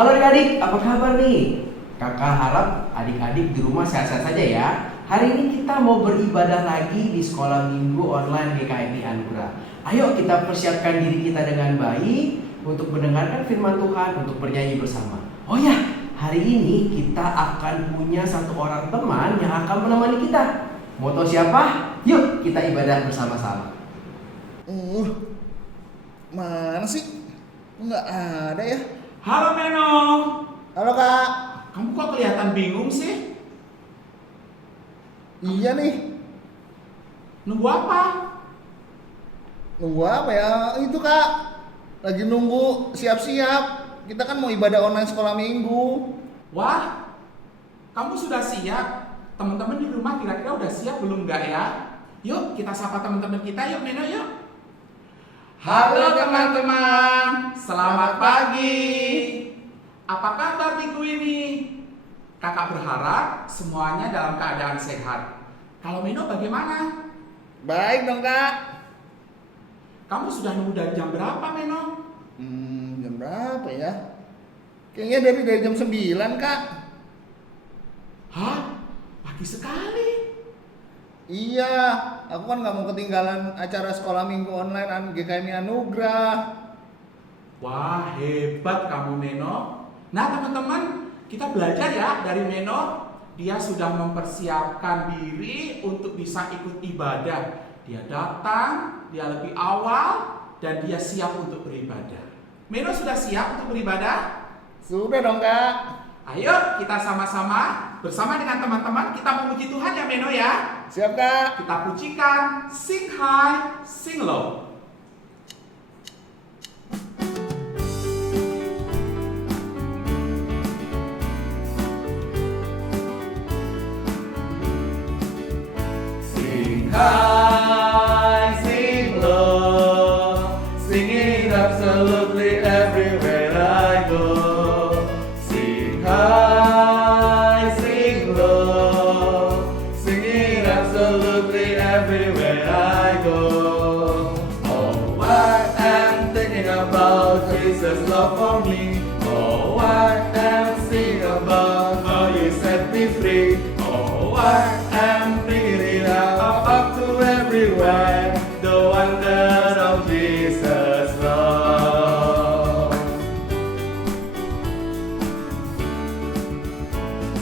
Halo adik-adik, apa kabar nih? Kakak harap adik-adik di rumah sehat-sehat saja ya. Hari ini kita mau beribadah lagi di sekolah minggu online GKMI Anugerah. Ayo kita persiapkan diri kita dengan baik untuk mendengarkan firman Tuhan, untuk bernyanyi bersama. Oh ya, hari ini kita akan punya satu orang teman yang akan menemani kita. Mau tahu siapa? Yuk kita ibadah bersama-sama. Mana sih? Nggak ada ya. Halo Meno, Halo Kak. kamu kok kelihatan bingung sih? Iya nih. Nunggu apa? Nunggu apa ya? Itu Kak. Lagi nunggu siap-siap. Kita kan mau ibadah online sekolah minggu. Wah, kamu sudah siap? Teman-teman di rumah kira-kira udah siap belum nggak ya? Yuk kita sapa teman-teman kita yuk Meno yuk. Halo teman-teman, selamat pagi. Apa kabar minggu ini? Kakak berharap semuanya dalam keadaan sehat. Kalau Meno bagaimana? Baik dong Kak. Kamu sudah nunggu dari jam berapa Meno? Jam berapa ya? Kayaknya dari jam 9 Kak. Hah? Pagi sekali. Iya, aku kan nggak mau ketinggalan acara sekolah minggu online GKMI Anugerah. Wah, hebat kamu Meno. Nah, teman-teman, kita belajar ya dari Meno. Dia sudah mempersiapkan diri untuk bisa ikut ibadah. Dia datang, dia lebih awal, dan dia siap untuk beribadah. Meno sudah siap untuk beribadah? Sudah dong Kak. Ayo kita sama-sama bersama dengan teman-teman kita memuji Tuhan ya Meno ya. Siap Kak. Kita pujikan, sing high, sing low. Sing high, sing low, singing absolutely everywhere I go. Sing high, sing low, singing absolutely everywhere I go. Oh, I am thinking about Jesus' love for me. Oh, I am singing about how you set me free. Oh, I am bringing it up to everywhere, the wonders of Jesus' love.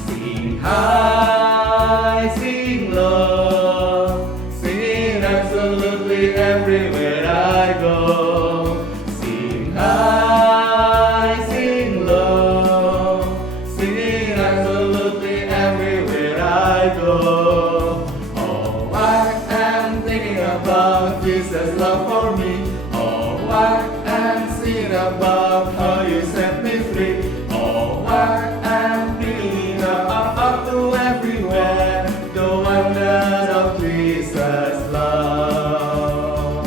Sing high, sing low, singing absolutely everywhere I go. Sing high, sing low, singing absolutely everywhere I go. Oh, I am thinking about Jesus' love for me. Oh, I am singing about how you set me free. Oh, I am bringing up to everywhere, the wonders of Jesus' love.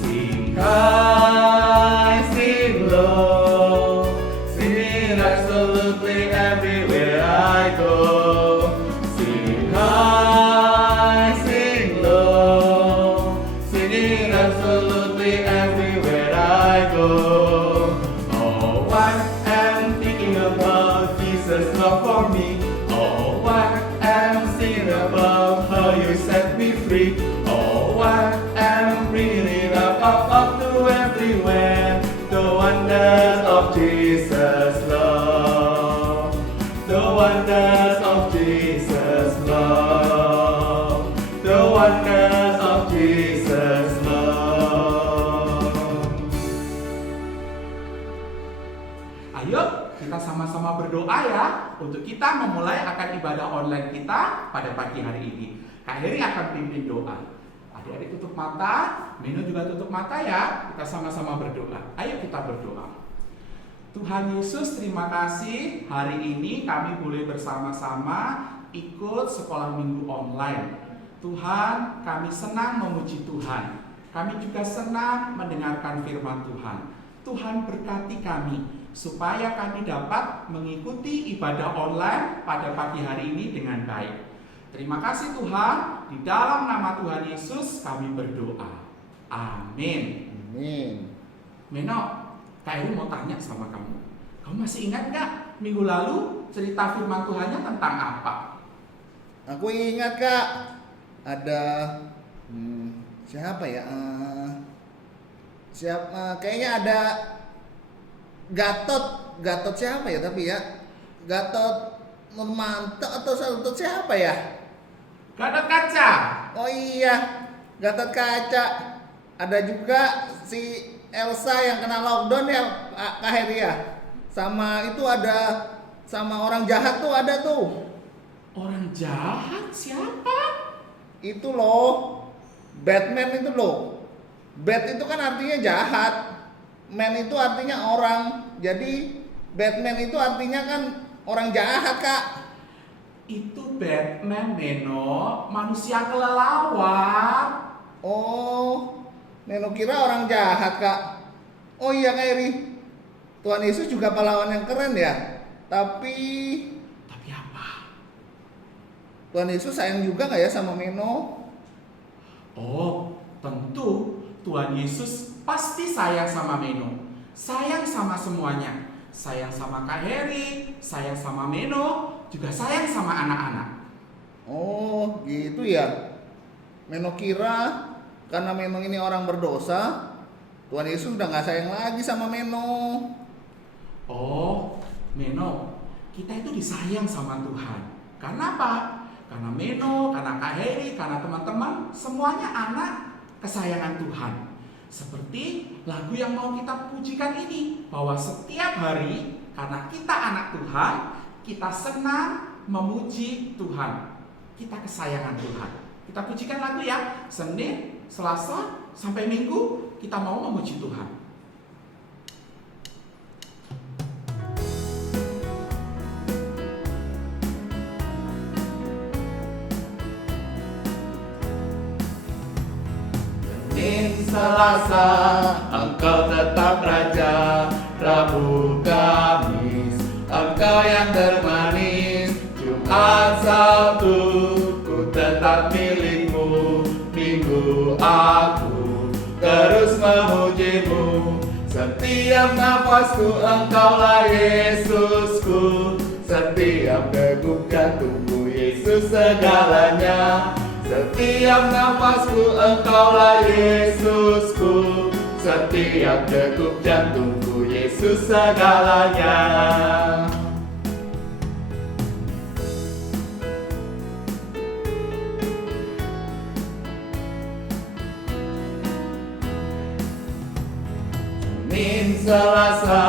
Sing high, sing low, singing absolutely everywhere I go. Sing high, sing low, singing absolutely everywhere I go. Oh, I am thinking about Jesus' love for me. Oh, I am singing about how you set me free. Oh, I am bringing it up to everywhere, the wonders of Jesus' love, the wonders of Jesus' love, the wonders of Jesus' love. Ayo kita sama-sama berdoa ya untuk kita memulai akan ibadah online kita pada pagi hari ini. Kak Heri akan pimpin doa. Adik-adik tutup mata, Mino juga tutup mata ya. Kita sama-sama berdoa. Ayo kita berdoa. Tuhan Yesus, terima kasih hari ini kami boleh bersama-sama ikut sekolah minggu online. Tuhan, kami senang memuji Tuhan. Kami juga senang mendengarkan firman Tuhan. Tuhan berkati kami supaya kami dapat mengikuti ibadah online pada pagi hari ini dengan baik. Terima kasih Tuhan, di dalam nama Tuhan Yesus kami berdoa. Amin. Amin. Meno, Kak Eri mau tanya sama kamu. Kamu masih ingat nggak minggu lalu cerita firman Tuhannya tentang apa? Aku ingat Kak, ada siapa ya? Kayaknya ada Gatot siapa ya? Tapi ya Gatot Nurmanto atau Gatot siapa ya? Gatot Kaca. Oh iya, Gatot Kaca. Ada juga si Elsa yang kena lockdown ya, Kak Heri ya. Sama itu ada, sama orang jahat tuh ada tuh. Orang jahat siapa? Itu loh, Batman itu loh. Bat itu kan artinya jahat, man itu artinya orang. Jadi Batman itu artinya kan orang jahat Kak. Itu Batman, Meno, manusia kelelawar. Oh, Neno kira orang jahat Kak. Oh iya Kak Eri, Tuhan Yesus juga pahlawan yang keren ya. Tapi apa? Tuhan Yesus sayang juga nggak ya sama Meno? Oh, tentu Tuhan Yesus pasti sayang sama Meno. Sayang sama semuanya. Sayang sama Kak Heri, sayang sama Meno, juga sayang sama anak-anak. Oh gitu ya. Meno kira karena Meno ini orang berdosa, Tuhan Yesus udah nggak sayang lagi sama Meno. Oh, Meno, kita itu disayang sama Tuhan. Karena apa? Karena Meno, karena Kak Heri, karena teman-teman, semuanya anak kesayangan Tuhan. Seperti lagu yang mau kita pujikan ini, bahwa setiap hari karena kita anak Tuhan, kita senang memuji Tuhan. Kita kesayangan Tuhan. Kita pujikan lagu ya, Senin, Selasa, sampai Minggu kita mau memuji Tuhan. Senin, Selasa, Engkau tetap Raja. Rabu, Kamis, Engkau yang termanis. Jumat, Sabtu, ku tetap milikmu. Minggu, aku terus memujimu. Setiap nafasku Engkaulah Yesusku. Setiap degup jantungku Yesus segalanya. Setiap nafasku Engkaulah Yesusku. Setiap degup jantungku Yesus segalanya. Senin, Selasa,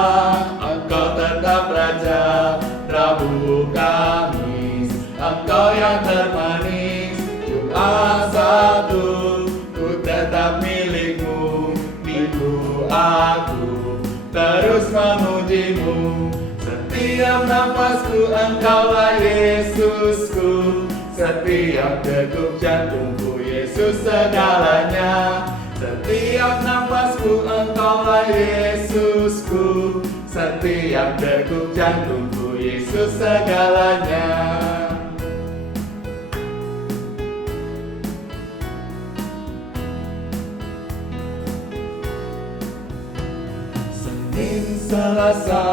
Engkau tetap Raja. Rabu, Kamis, Engkau yang termanis. Jumat, Sabtu, ku tetap milikmu. Minggu, aku terus memujimu. Setiap nafasku Engkaulah Yesusku. Setiap degup jantungku Yesus segalanya. Setiap nafasku Engkaulah Yesusku. Setiap degup jantungku Yesus segalanya. Senin, Selasa,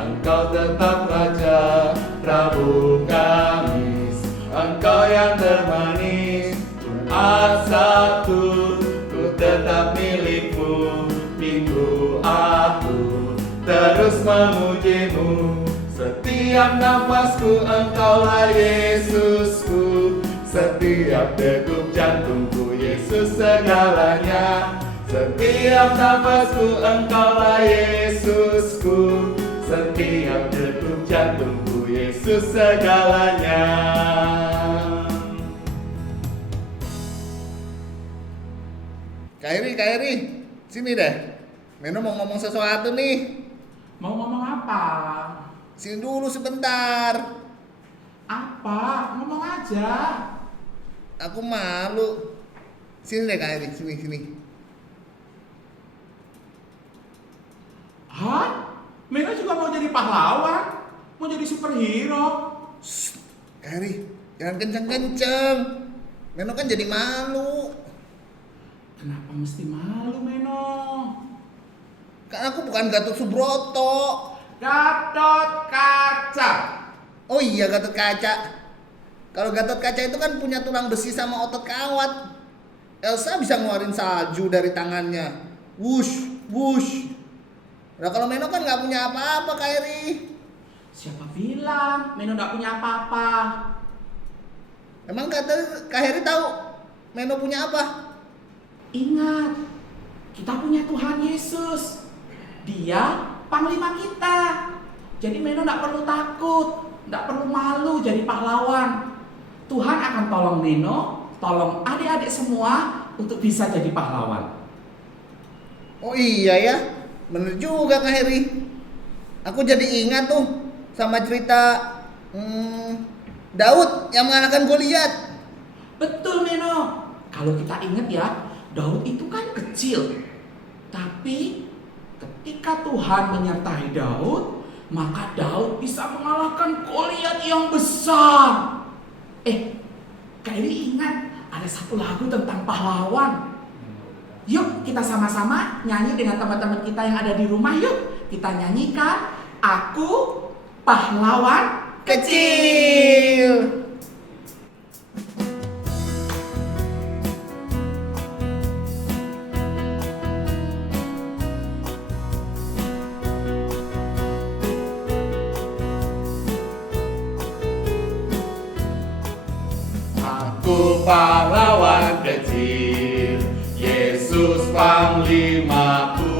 Engkau tetap Raja. Rabu, Kamis, Engkau yang termanis. Jumat, Sabtu, ku tetap milikmu. Minggu, aku terus memujimu. Setiap nafasku Engkaulah Yesusku. Setiap degup jantungku Yesus segalanya. Setiap nafasku Engkaulah Yesusku. Setiap degup jantungku Yesus segalanya. Kak Eri, sini deh. Meno mau ngomong sesuatu nih. Mau ngomong apa? Sini dulu sebentar. Apa? Ngomong aja. Aku malu. Sini deh Kak Eri, sini. Hah? Meno juga mau jadi pahlawan? Mau jadi superhero? Kak Eri, jangan kenceng-kenceng. Meno kan jadi malu. Kenapa mesti malu, Meno? Kan aku bukan Gatot Subroto. Gatot Kaca. Oh iya, Gatot Kaca. Kalau Gatot Kaca itu kan punya tulang besi sama otot kawat. Elsa bisa ngeluarin salju dari tangannya. Wush, wush. Nah kalau Meno kan nggak punya apa-apa, Kak Heri. Siapa bilang Meno nggak punya apa-apa? Emang Kak Heri tahu Meno punya apa? Ingat, kita punya Tuhan Yesus. Dia panglima kita. Jadi Meno nggak perlu takut, nggak perlu malu jadi pahlawan. Tuhan akan tolong Meno, tolong adik-adik semua untuk bisa jadi pahlawan. Oh iya ya, bener juga Kak Heri. Aku jadi ingat tuh sama cerita Daud yang mengalahkan Goliat. Betul Meno. Kalau kita ingat ya, Daud itu kan kecil. Tapi ketika Tuhan menyertai Daud, maka Daud bisa mengalahkan Goliat yang besar. Kak Heri ingat ada satu lagu tentang pahlawan. Yuk kita sama-sama nyanyi dengan teman-teman kita yang ada di rumah. Yuk kita nyanyikan Aku Pahlawan Kecil. Aku pahlawan kecil, Yesus panglimaku,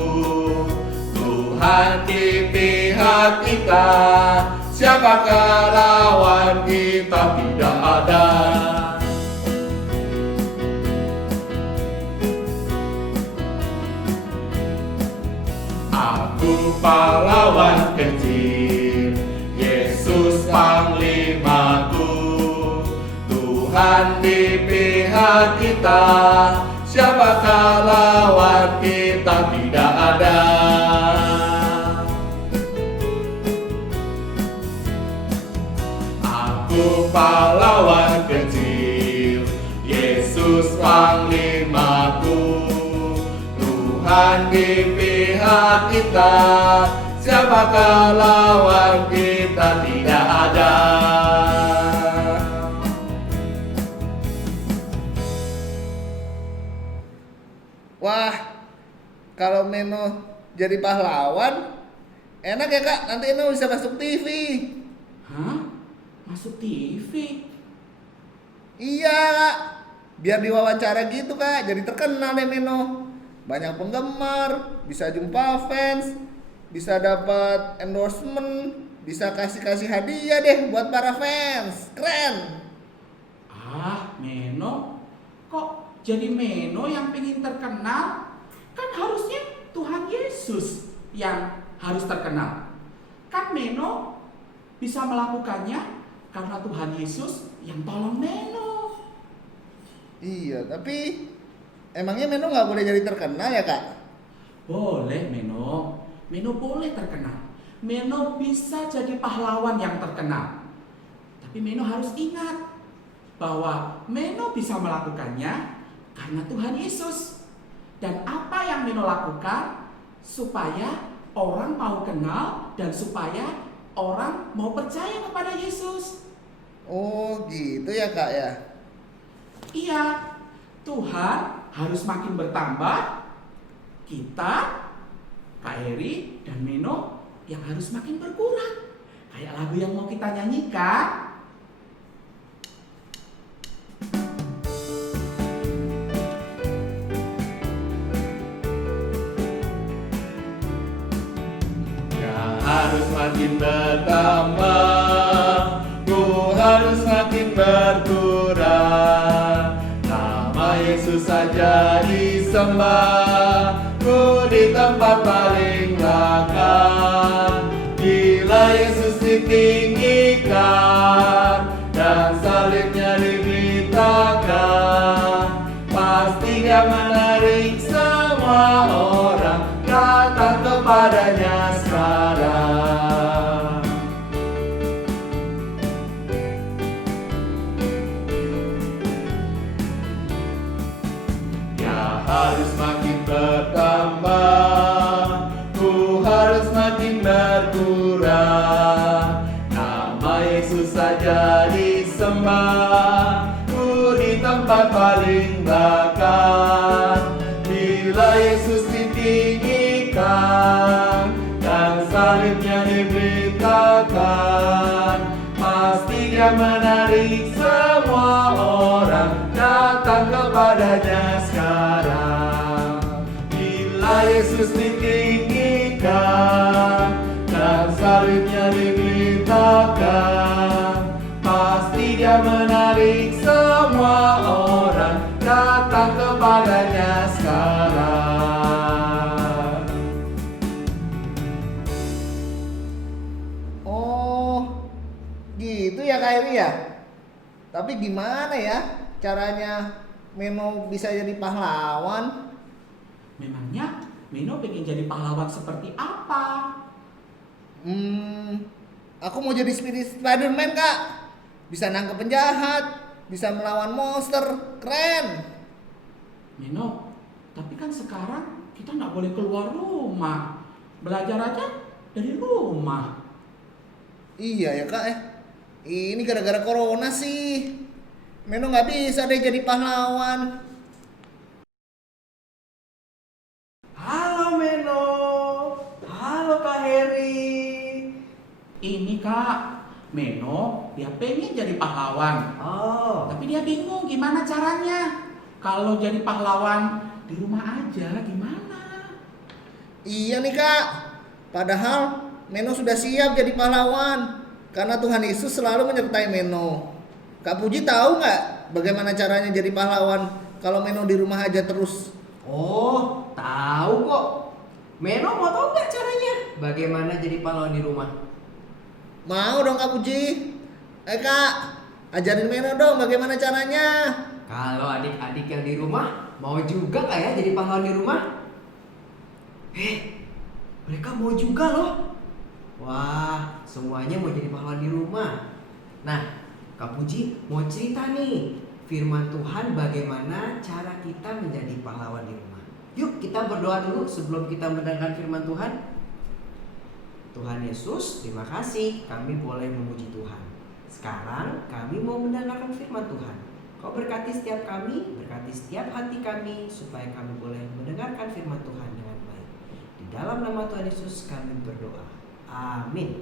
Tuhan di pihak kita, siapakah lawan kita? Tidak ada. Aku pahlawan kecil, Yesus panglimaku, Tuhan di pihak kita, siapakah lawan kita? Tidak ada. Aku pahlawan kecil, Yesus panglimaku, Tuhan di pihak kita, siapakah lawan kita? Tidak ada. Wah, kalau Meno jadi pahlawan, enak ya Kak, nanti Meno bisa masuk TV. Hah? Masuk TV? Iya Kak, biar diwawancara gitu Kak, jadi terkenal deh Meno. Banyak penggemar, bisa jumpa fans, bisa dapat endorsement, bisa kasih hadiah deh buat para fans. Keren. Meno? Kok jadi Meno yang pengen terkenal? Kan harusnya Tuhan Yesus yang harus terkenal. Kan Meno bisa melakukannya karena Tuhan Yesus yang tolong Meno. Iya, tapi emangnya Meno nggak boleh jadi terkenal ya Kak? Boleh Meno. Meno boleh terkenal. Meno bisa jadi pahlawan yang terkenal. Tapi Meno harus ingat bahwa Meno bisa melakukannya karena Tuhan Yesus. Dan apa yang Meno lakukan supaya orang mau kenal dan supaya orang mau percaya kepada Yesus. Oh gitu ya Kak ya? Iya, Tuhan harus makin bertambah. Kita, Kak Heri dan Meno yang harus makin berkurang. Kayak lagu yang mau kita nyanyikan. Harus makin bertambah, ku harus makin berkurang. Nama Yesus saja disembah, ku di tempat paling belakang. Bila Yesus ditinggikan dan salibnya diberitakan, pasti Dia menarik semua orang datang kepadanya sekarang. Ya harus makin bertambah, ku tempat paling belakang. Bila Yesus ditinggikan dan salibnya diberitakan, pasti Dia menarik semua orang datang kepadanya sekarang. Bila Yesus ditinggikan dan salibnya diberitakan, pasti Dia menarik semua orang datang kepadanya sekarang. Oh, gitu ya Kak Eri ya? Tapi gimana ya caranya Meno bisa jadi pahlawan? Memangnya Meno pengen jadi pahlawan seperti apa? Aku mau jadi Spider-Man Kak. Bisa nangkep penjahat, bisa melawan monster, keren. Meno, tapi kan sekarang kita nggak boleh keluar rumah. Belajar aja dari rumah. Iya ya Kak Ini gara-gara corona sih. Meno nggak bisa deh jadi pahlawan. Halo Meno, halo Kak Heri. Ini Kak, Meno dia pengen jadi pahlawan. Oh, Tapi dia bingung gimana caranya. Kalau jadi pahlawan di rumah aja gimana? Iya nih Kak. Padahal Meno sudah siap jadi pahlawan karena Tuhan Yesus selalu menyertai Meno. Kak Puji tahu nggak bagaimana caranya jadi pahlawan kalau Meno di rumah aja terus? oh, tahu kok. Meno mau tahu nggak caranya? Bagaimana jadi pahlawan di rumah? Mau dong Kak Puji. Kak, ajarin Meno dong bagaimana caranya. Kalau adik-adik yang di rumah mau juga nggak ya jadi pahlawan di rumah? Mereka mau juga loh. Wah, semuanya mau jadi pahlawan di rumah. Nah, Kak Puji mau cerita nih firman Tuhan bagaimana cara kita menjadi pahlawan di rumah. Yuk kita berdoa dulu sebelum kita mendengarkan firman Tuhan. Tuhan Yesus, terima kasih kami boleh memuji Tuhan. Sekarang kami mau mendengarkan firman Tuhan. Kau berkati setiap kami, berkati setiap hati kami, supaya kami boleh mendengarkan firman Tuhan dengan baik. Di dalam nama Tuhan Yesus kami berdoa. Amin.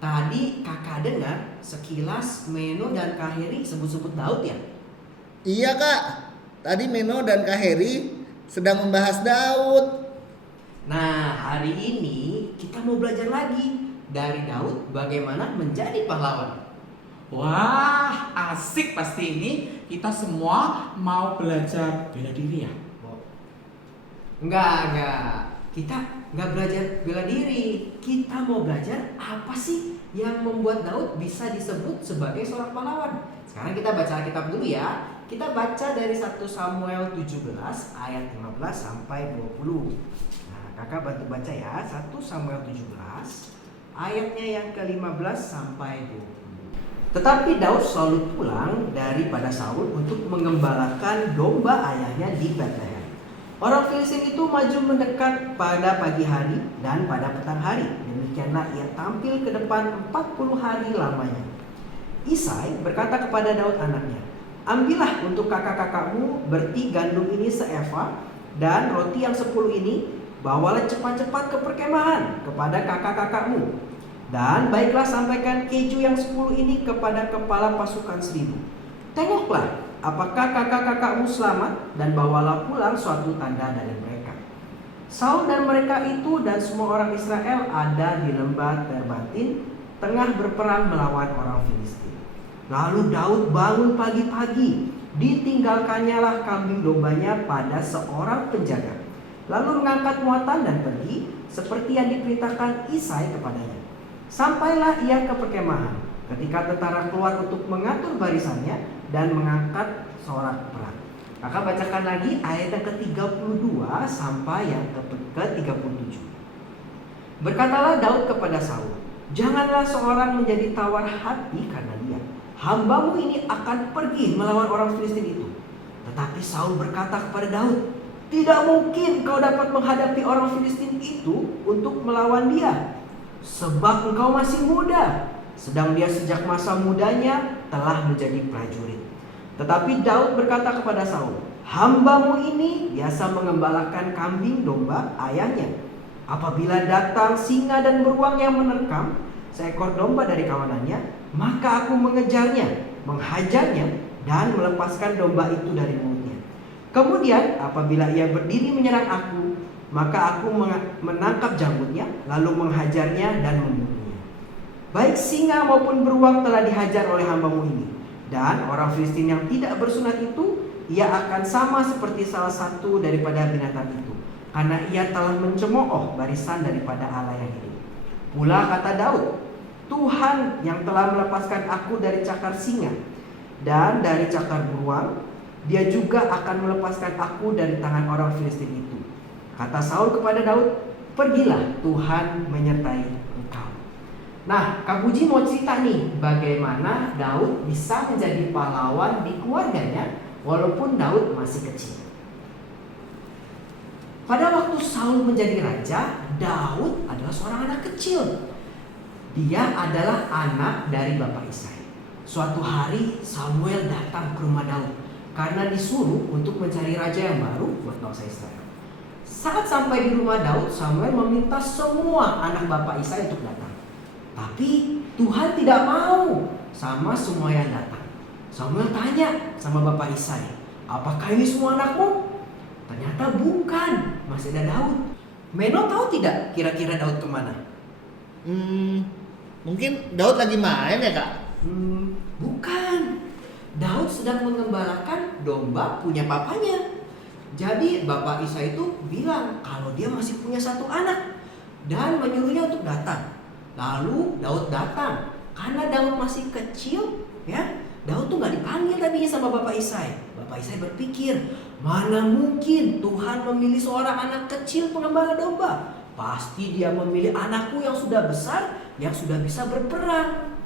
Tadi kakak dengar sekilas Meno dan Kak Heri sebut-sebut Daud ya? Iya Kak, tadi Meno dan Kak Heri sedang membahas Daud. Nah, hari ini kita mau belajar lagi dari Daud bagaimana menjadi pahlawan. Wah, asik pasti ini. Kita semua mau belajar bela diri ya? Enggak. Kita nggak belajar bela diri. Kita mau belajar apa sih yang membuat Daud bisa disebut sebagai seorang pahlawan. Sekarang kita baca Alkitab dulu ya. Kita baca dari 1 Samuel 17 ayat 15 sampai 20. Nah, kakak bantu baca ya. 1 Samuel 17 ayatnya yang ke-15 sampai 20. Tetapi Daud selalu pulang daripada Saul untuk mengembalakan domba ayahnya di Betlehem. Orang Filistin itu maju mendekat pada pagi hari dan pada petang hari. Demikianlah ia tampil ke depan 40 hari lamanya. Isai berkata kepada Daud anaknya, ambillah untuk kakak-kakakmu berti gandum ini seeva dan roti yang 10 ini, bawalah cepat-cepat ke perkemahan kepada kakak-kakakmu. Dan baiklah sampaikan keju yang 10 ini kepada kepala pasukan 1000. Tengoklah apakah kakak-kakakmu selamat, dan bawalah pulang suatu tanda dari mereka. Saul dan mereka itu dan semua orang Israel ada di lembah Terbatin, tengah berperang melawan orang Filistin. Lalu Daud bangun pagi-pagi, ditinggalkannya lah kambing dombanya pada seorang penjaga. Lalu mengangkat muatan dan pergi, seperti yang diperintahkan Isai kepadanya. Sampailah ia ke perkemahan, ketika tentara keluar untuk mengatur barisannya dan mengangkat sorak perang. Kakak bacakan lagi ayat yang ke-32 sampai yang ke-37. Berkatalah Daud kepada Saul, janganlah seorang menjadi tawar hati karena dia. Hambamu ini akan pergi melawan orang Filistin itu. Tetapi Saul berkata kepada Daud, tidak mungkin kau dapat menghadapi orang Filistin itu untuk melawan dia, sebab engkau masih muda, sedang dia sejak masa mudanya telah menjadi prajurit. Tetapi Daud berkata kepada Saul, "Hambamu ini biasa mengembalakan kambing domba ayahnya. Apabila datang singa dan beruang yang menerkam seekor domba dari kawanannya, maka aku mengejarnya, menghajarnya, dan melepaskan domba itu dari mulutnya. Kemudian apabila ia berdiri menyerang aku, maka aku menangkap janggutnya, lalu menghajarnya dan membunuhnya. Baik singa maupun beruang telah dihajar oleh hambamu ini. Dan orang Filistin yang tidak bersunat itu, ia akan sama seperti salah satu daripada binatang itu, karena ia telah mencemooh barisan daripada Allah yang hidup." Pula kata Daud, "Tuhan yang telah melepaskan aku dari cakar singa dan dari cakar beruang, Dia juga akan melepaskan aku dari tangan orang Filistin itu." Kata Saul kepada Daud, "Pergilah, Tuhan menyertai engkau." Nah, Kak Puji mau cerita nih bagaimana Daud bisa menjadi pahlawan di keluarganya walaupun Daud masih kecil. Pada waktu Saul menjadi raja, Daud adalah seorang anak kecil. Dia adalah anak dari Bapak Isai. Suatu hari Samuel datang ke rumah Daud karena disuruh untuk mencari raja yang baru buat bangsa Israel. Saat sampai di rumah Daud, Samuel meminta semua anak Bapak Isai untuk datang. Tapi Tuhan tidak mau sama semua yang datang. Samuel tanya sama Bapak Isai, "Apakah ini semua anakmu?" Ternyata bukan, masih ada Daud. Meno tahu tidak kira-kira Daud kemana? Mungkin Daud lagi main ya, Kak? Bukan. Daud sedang mengembalakan domba punya papanya. Jadi Bapak Isa itu bilang kalau dia masih punya satu anak dan menyuruhnya untuk datang. Lalu Daud datang. Karena Daud masih kecil, ya, Daud tuh gak dipanggil tadinya sama Bapak Isai. Bapak Isai berpikir, mana mungkin Tuhan memilih seorang anak kecil pengembala domba. Pasti dia memilih anakku yang sudah besar, yang sudah bisa berperang.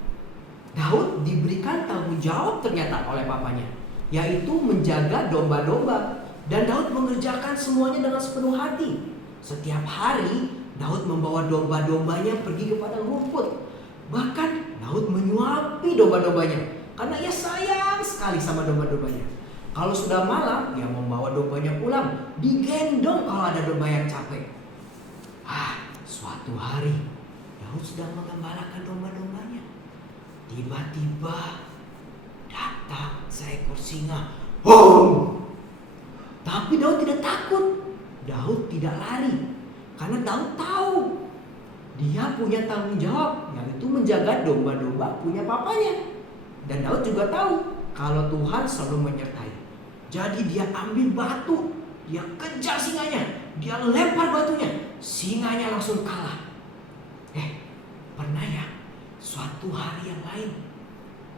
Daud diberikan tanggung jawab ternyata oleh papanya, yaitu menjaga domba-domba. Dan Daud mengerjakan semuanya dengan sepenuh hati. Setiap hari Daud membawa domba-dombanya pergi ke padang rumput. Bahkan Daud menyuapi domba-dombanya karena ia sayang sekali sama domba-dombanya. Kalau sudah malam, ia membawa dombanya pulang, digendong kalau ada domba yang capek. Suatu hari Daud sedang mengembalakan domba-dombanya. Tiba-tiba datang seekor singa. Tapi Daud tidak takut. Daud tidak lari. Karena Daud tahu dia punya tanggung jawab, yaitu menjaga domba-domba punya papanya. Dan Daud juga tahu kalau Tuhan selalu menyertai. Jadi dia ambil batu, dia kejar singanya, dia lempar batunya, singanya langsung kalah. Pernah ya, suatu hari yang lain,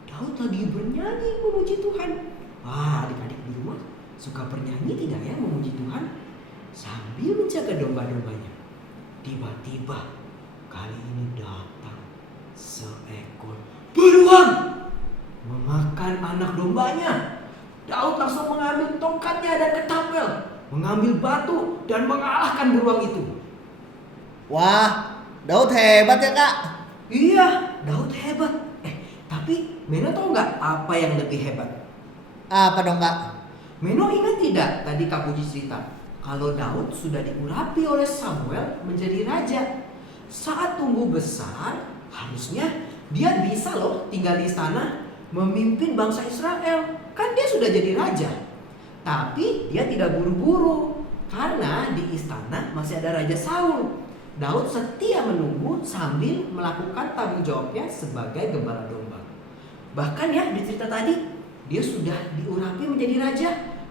Daud lagi bernyanyi memuji Tuhan. Adik-adik di rumah suka bernyanyi tidak ya memuji Tuhan? Sambil menjaga domba-dombanya. Tiba-tiba kali ini datang seekor beruang memakan anak dombanya. Daud langsung mengambil tongkatnya dan ketapel, mengambil batu dan mengalahkan beruang itu. Wah, Daud hebat ya, Kak? Iya, Daud hebat. Tapi Meno tahu nggak apa yang lebih hebat? Apa dong, Kak? Meno ingat tidak tadi Kak Puji cerita kalau Daud sudah diurapi oleh Samuel menjadi raja. Saat tumbuh besar, harusnya dia bisa loh tinggal di istana memimpin bangsa Israel. Kan dia sudah jadi raja. Tapi dia tidak buru-buru karena di istana masih ada Raja Saul. Daud setia menunggu sambil melakukan tanggung jawabnya sebagai gembala domba. Bahkan ya di cerita tadi, dia sudah diurapi menjadi raja,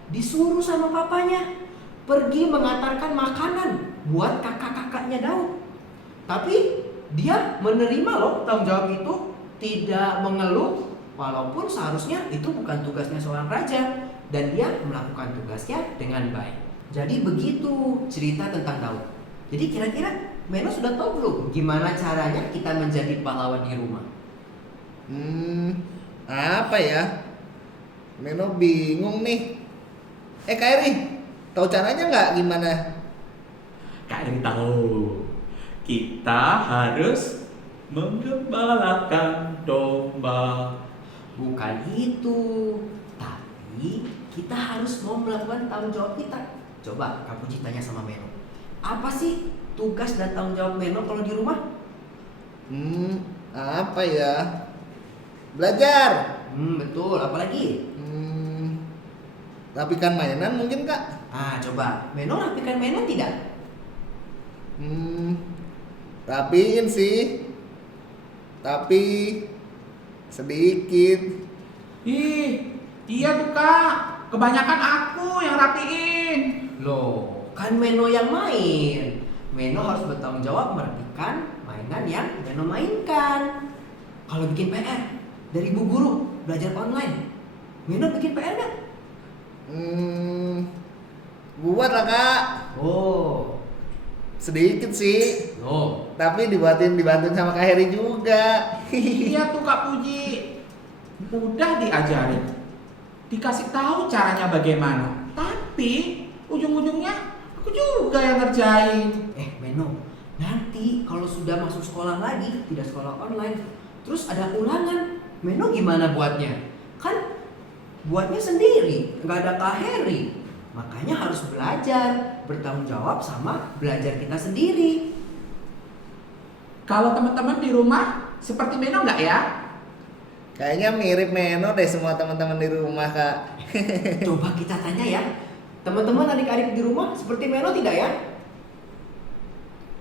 disuruh sama papanya pergi mengantarkan makanan buat kakak-kakaknya Daud. Tapi dia menerima loh tanggung jawab itu, tidak mengeluh, walaupun seharusnya itu bukan tugasnya seorang raja, dan dia melakukan tugasnya dengan baik. Jadi begitu cerita tentang Daud. Jadi kira-kira Meno sudah tahu belum gimana caranya kita menjadi pahlawan di rumah? Apa ya? Meno bingung nih. Kak Eri, tahu caranya nggak gimana? Kak Eri tahu. Kita harus menggembalakan domba. Bukan itu, Jadi kita harus mau melakukan tanggung jawab kita. Coba Kak Puji tanya sama Meno. Apa sih tugas dan tanggung jawab Meno kalau di rumah? Apa ya? Belajar. Betul. Apalagi? Rapikan mainan mungkin, Kak? Coba Meno rapikan mainan tidak? Rapiin sih. Tapi sedikit. Iya tuh Kak, kebanyakan aku yang rapiin. Loh, kan Meno yang main. Meno harus bertanggung jawab merapikan mainan yang Meno mainkan. Kalau bikin PR dari Bu Guru belajar online, Meno bikin PR nggak? Buat lah, Kak. Oh, Sedikit sih. loh. Tapi dibantuin sama Kak Heri juga. Iya tuh Kak Puji, mudah diajarin, dikasih tahu caranya bagaimana. Tapi ujung-ujungnya aku juga yang ngerjain. Meno, nanti kalau sudah masuk sekolah lagi, tidak sekolah online, terus ada ulangan, Meno gimana buatnya? Kan buatnya sendiri, nggak ada Kak Heri. Makanya harus belajar, bertanggung jawab sama belajar kita sendiri. Kalau teman-teman di rumah seperti Meno nggak ya? Kayaknya mirip Meno deh semua teman-teman di rumah, Kak. Coba kita tanya ya, teman-teman adik-adik di rumah seperti Meno tidak ya?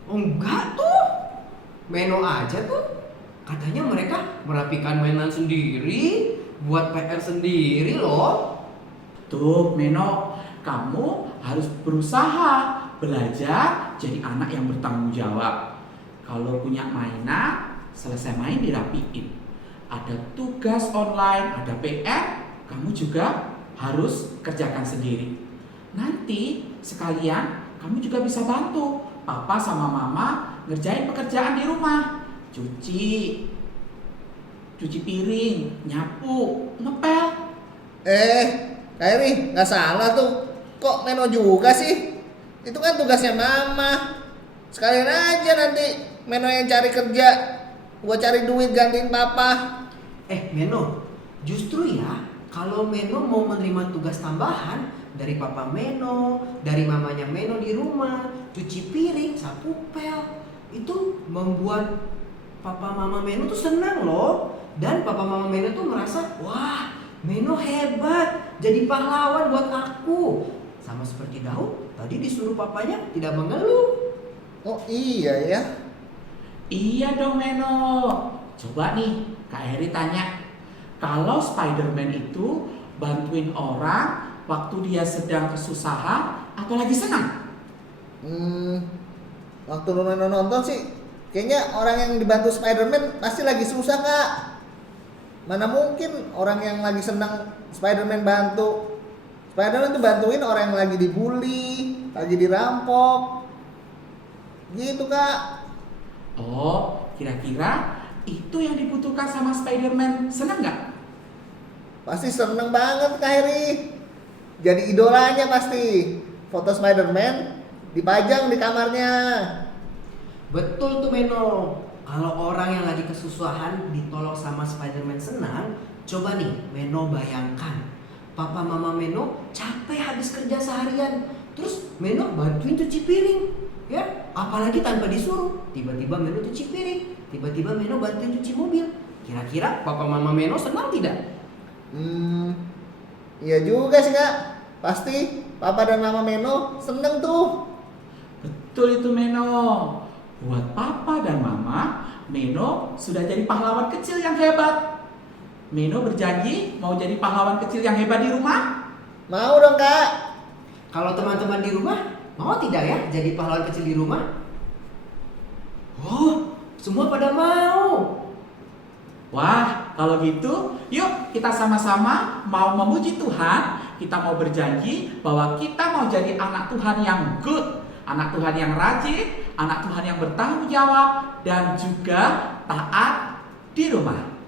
Enggak tuh, Meno aja tuh. Katanya mereka merapikan mainan sendiri, buat PR sendiri loh. Tuh Meno, kamu harus berusaha belajar jadi anak yang bertanggung jawab. Kalau punya mainan, selesai main dirapiin. Ada tugas online, ada PR, kamu juga harus kerjakan sendiri. Nanti sekalian kamu juga bisa bantu papa sama mama ngerjain pekerjaan di rumah. Cuci piring, nyapu, ngepel. Kak Heri, nggak salah tuh. Kok Meno juga sih? Itu kan tugasnya mama. Sekalian aja nanti Meno yang cari kerja, gua cari duit gantiin papa. Meno, justru ya kalau Meno mau menerima tugas tambahan dari papa Meno, dari mamanya Meno di rumah, cuci piring, sapu pel, itu membuat papa mama Meno tuh senang loh. Dan papa mama Meno tuh merasa, wah Meno hebat, jadi pahlawan buat aku. Sama seperti Daud, tadi disuruh papanya tidak mengeluh. Oh iya ya. Iya dong Meno. Coba nih Kak Heri tanya, kalau Spider-Man itu bantuin orang waktu dia sedang kesusahan atau lagi senang? Waktu Meno nonton sih, kayaknya orang yang dibantu Spider-Man pasti lagi susah, Kak. Mana mungkin orang yang lagi senang Spider-Man bantu. Spider-Man tuh bantuin orang yang lagi dibully, lagi dirampok. Gitu, Kak. Oh, kira-kira itu yang dibutuhkan sama Spider-Man, senang nggak? Pasti seneng banget Kak Heri. Jadi idolanya pasti. Foto Spider-Man dipajang di kamarnya. Betul tuh Meno. Kalau orang yang lagi kesusahan ditolong sama Spider-Man senang, coba nih Meno bayangkan. Papa mama Meno capek habis kerja seharian, terus Meno bantuin cuci piring. Ya, apalagi tanpa disuruh. Tiba-tiba Meno cuci piring, tiba-tiba Meno bantuin cuci mobil. Kira-kira papa mama Meno senang tidak? Iya juga sih, Kak. Pasti papa dan mama Meno seneng tuh. Betul itu Meno. Buat papa dan mama, Meno sudah jadi pahlawan kecil yang hebat. Meno berjanji mau jadi pahlawan kecil yang hebat di rumah? Mau dong, Kak. Kalau teman-teman di rumah, mau tidak ya jadi pahlawan kecil di rumah? Oh, semua pada mau. Wah, kalau gitu, yuk kita sama-sama mau memuji Tuhan. Kita mau berjanji bahwa kita mau jadi anak Tuhan yang good, anak Tuhan yang rajin, anak Tuhan yang bertanggung jawab, dan juga taat di rumah.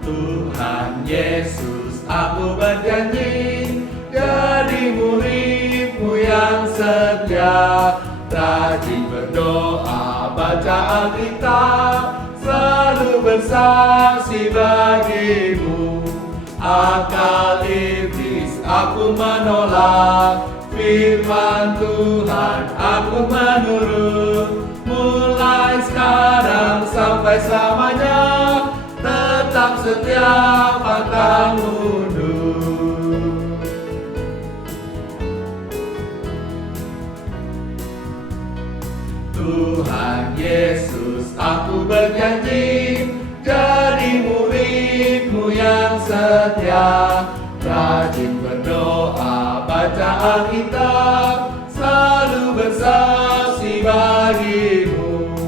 Tuhan Yesus, aku berjanji jadi murid-Mu yang setia, rajin berdoa baca Alkitab, selalu bersaksi bagimu. Akal iblis aku menolak, firman Tuhan aku menurut. Mulai sekarang sampai selamanya, tetap setia pantang mundur. Tuhan Yesus, aku berjanji jadi murid-Mu yang setia, rajin berdoa, baca Alkitab, selalu bersaksi bagimu.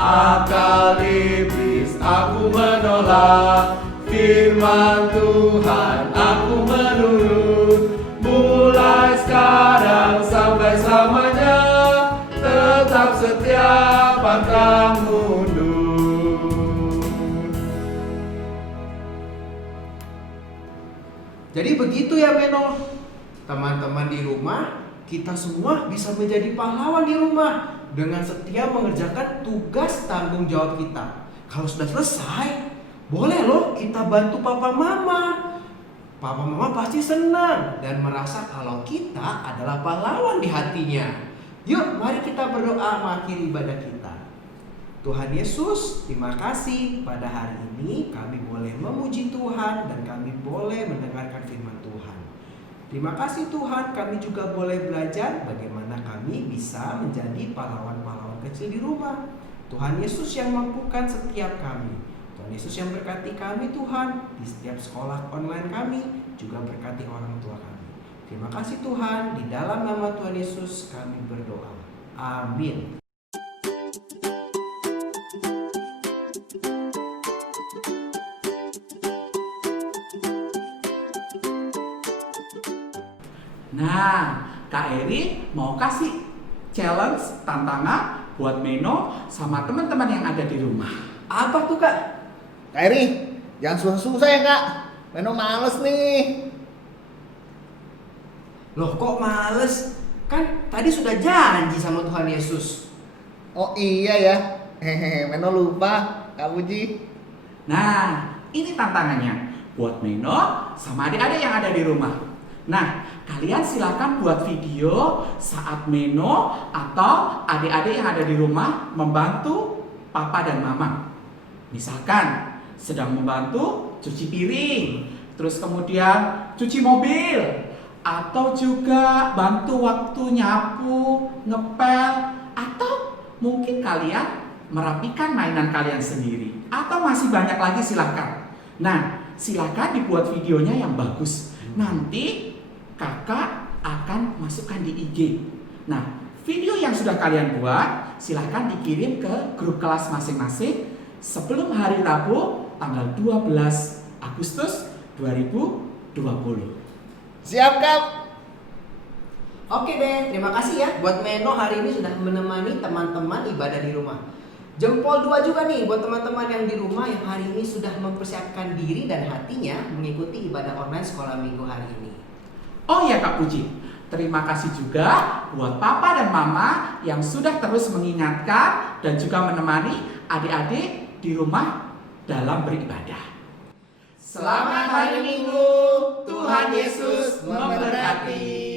Akal iblis aku menolak, firman Tuhan aku menurut. Mulai sekarang sampai selamanya, tetap setia pantang mundur. Jadi begitu ya Beno, teman-teman di rumah, kita semua bisa menjadi pahlawan di rumah dengan setia mengerjakan tugas tanggung jawab kita. Kalau sudah selesai, boleh loh kita bantu papa mama. Papa mama pasti senang dan merasa kalau kita adalah pahlawan di hatinya. Yuk, mari kita berdoa mengakhiri ibadah kita. Tuhan Yesus, terima kasih pada hari ini kami boleh memuji Tuhan dan kami boleh mendengarkan firman Tuhan. Terima kasih Tuhan, kami juga boleh belajar bagaimana kami bisa menjadi pahlawan-pahlawan kecil di rumah. Tuhan Yesus yang mampukan setiap kami. Tuhan Yesus yang berkati kami Tuhan di setiap sekolah online kami, juga berkati orang tua kami. Terima kasih Tuhan, di dalam nama Tuhan Yesus kami berdoa. Amin. Nah, Kak Eri mau kasih challenge, tantangan buat Meno sama teman-teman yang ada di rumah. Apa tuh Kak? Kak Eri, jangan susah-susah ya Kak. Meno males nih. Loh kok males? Kan tadi sudah janji sama Tuhan Yesus. Oh iya ya. Hehehe, Meno lupa, Kak Puji. Nah, ini tantangannya buat Meno sama adik-adik yang ada di rumah. Nah, kalian silakan buat video saat Meno atau adik-adik yang ada di rumah membantu papa dan mama. Misalkan sedang membantu cuci piring, terus kemudian cuci mobil, atau juga bantu waktu nyapu, ngepel, atau mungkin kalian merapikan mainan kalian sendiri, atau masih banyak lagi silakan. Nah, silakan dibuat videonya yang bagus. Nanti kakak akan masukkan di IG. Nah, video yang sudah kalian buat silakan dikirim ke grup kelas masing-masing sebelum hari Rabu tanggal 12 Agustus 2020. Siap Kak. Oke deh, terima kasih ya buat Meno hari ini sudah menemani teman-teman ibadah di rumah. Jempol 2 juga nih buat teman-teman yang di rumah yang hari ini sudah mempersiapkan diri dan hatinya mengikuti ibadah online sekolah minggu hari ini. Oh ya Kak Puji, terima kasih juga buat Papa dan Mama yang sudah terus mengingatkan dan juga menemani adik-adik di rumah dalam beribadah. Selamat hari Minggu, Tuhan Yesus memberkati.